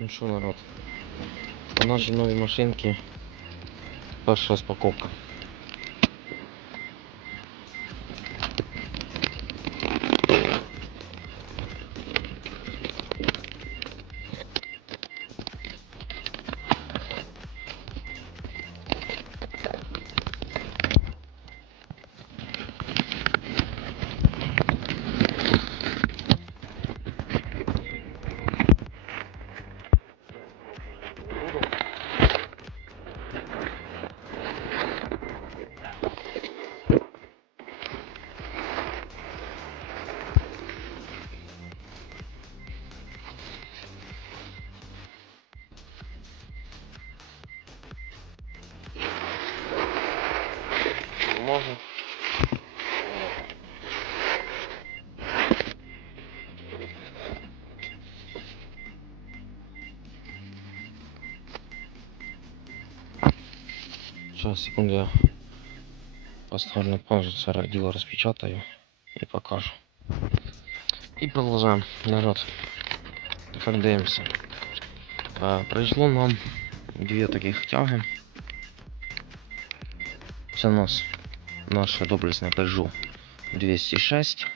Ну що, народ? У нашій новій машинки. перша розпаковка. Можна. Сейчас, секунду, я поставлю на паузу, це діло розпечатаю і покажу. І продовжаємо, народ. Тепер дивимося. Е, Прийшло нам дві таких тяги. Це у нас наша доблестная Peugeot 206.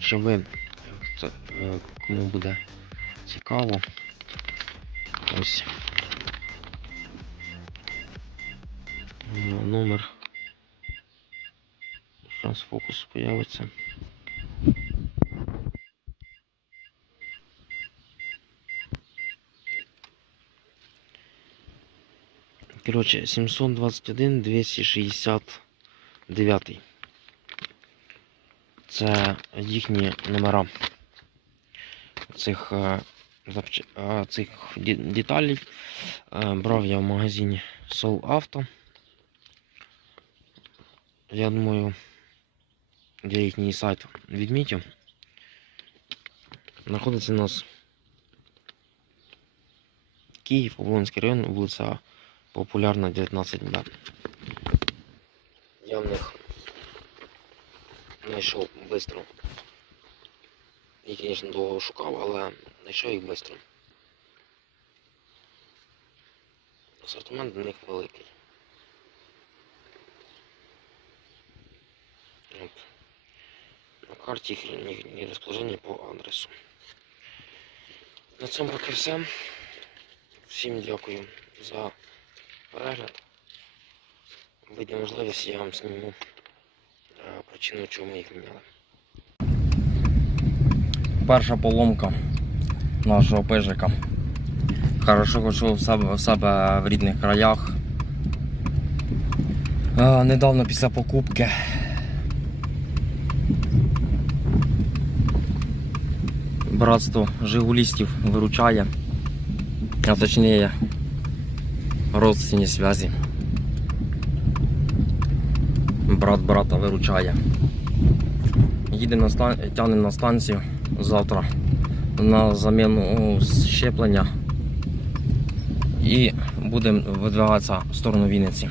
Живе, кому буде цікаво. Ось. Номер. Зараз фокус появится. Короче, 721 269. Це їхні номера цих, е, е, цих деталей. Е, Брав я в магазині Soul Auto. Я думаю, я їхній сайт відмітив. Знаходиться у нас Київ, Оболонський район, вулиця Популярна 19Б. Я в них знайшов швидко. І, звісно, довго шукав, але знайшов їх швидко. Асортимент до них великий. От. На карті їх їхнє розположення по адресу. На цьому поки все. Всім дякую за перегляд. Вийде можливість, я вам зніму е, причину, чому ми їх міняли. Перша поломка нашого пижика. Хорошо хочу в себе, в себе в рідних краях. А, недавно після покупки. Братство Жигулістів виручає, а точніше родственні зв'язки. Брат брата виручає. Їдемо на стан... тягнемо на станцію завтра на заміну щеплення і будемо видвигатися в сторону Вінниці.